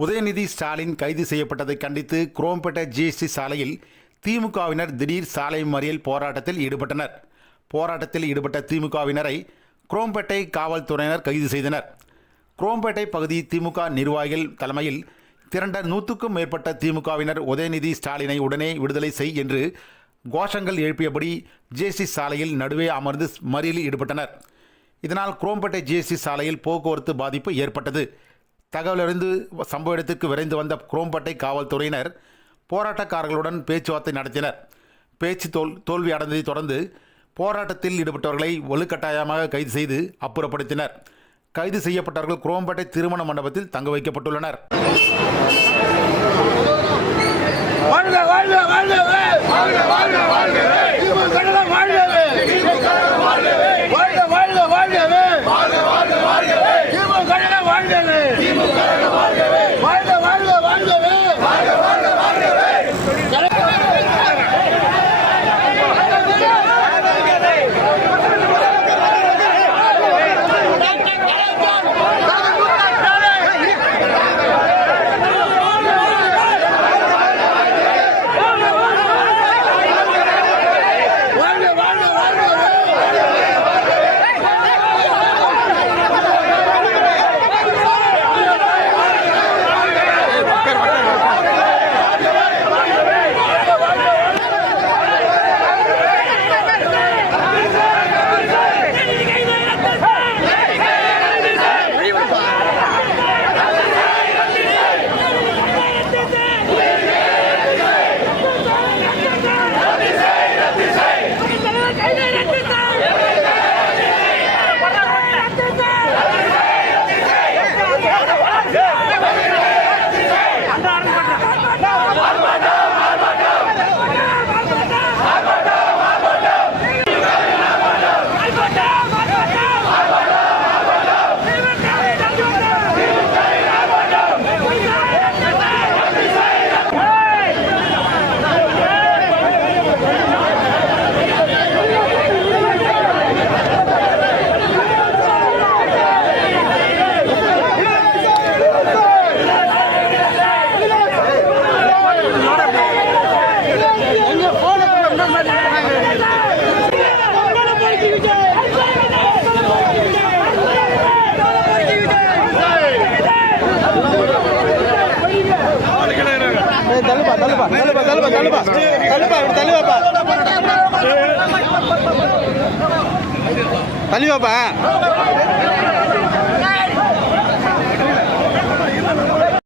உதயநிதி ஸ்டாலின் கைது செய்யப்பட்டதை கண்டித்து குரோம்பேட்டை ஜிஎஸ்டி சாலையில் திமுகவினர் திடீர் சாலை மறியல் போராட்டத்தில் ஈடுபட்டனர். போராட்டத்தில் ஈடுபட்ட திமுகவினரை குரோம்பேட்டை காவல்துறையினர் கைது செய்தனர். குரோம்பேட்டை பகுதி திமுக நிர்வாகிகள் தலைமையில் திரண்ட 100க்கும் மேற்பட்ட திமுகவினர் உதயநிதி ஸ்டாலினை உடனே விடுதலை செய் என்று கோஷங்கள் எழுப்பியபடி ஜிஎஸ்டி சாலையில் நடுவே அமர்ந்து மறியலில் ஈடுபட்டனர். இதனால் குரோம்பேட்டை ஜிஎஸ்டி சாலையில் போக்குவரத்து பாதிப்பு ஏற்பட்டது. தகவலறிந்து சம்பவ இடத்திற்கு விரைந்து வந்த குரோம்பேட்டை காவல்துறையினர் போராட்டக்காரர்களுடன் பேச்சுவார்த்தை நடத்தினர். பேச்சு தோல்வி அடைந்ததை தொடர்ந்து போராட்டத்தில் ஈடுபட்டவர்களை வலுக்கட்டாயமாக கைது செய்து அப்புறப்படுத்தினர். கைது செய்யப்பட்டவர்கள் குரோம்பேட்டை திருமண மண்டபத்தில் தங்க வைக்கப்பட்டுள்ளனர். தள்ளி வாப்பா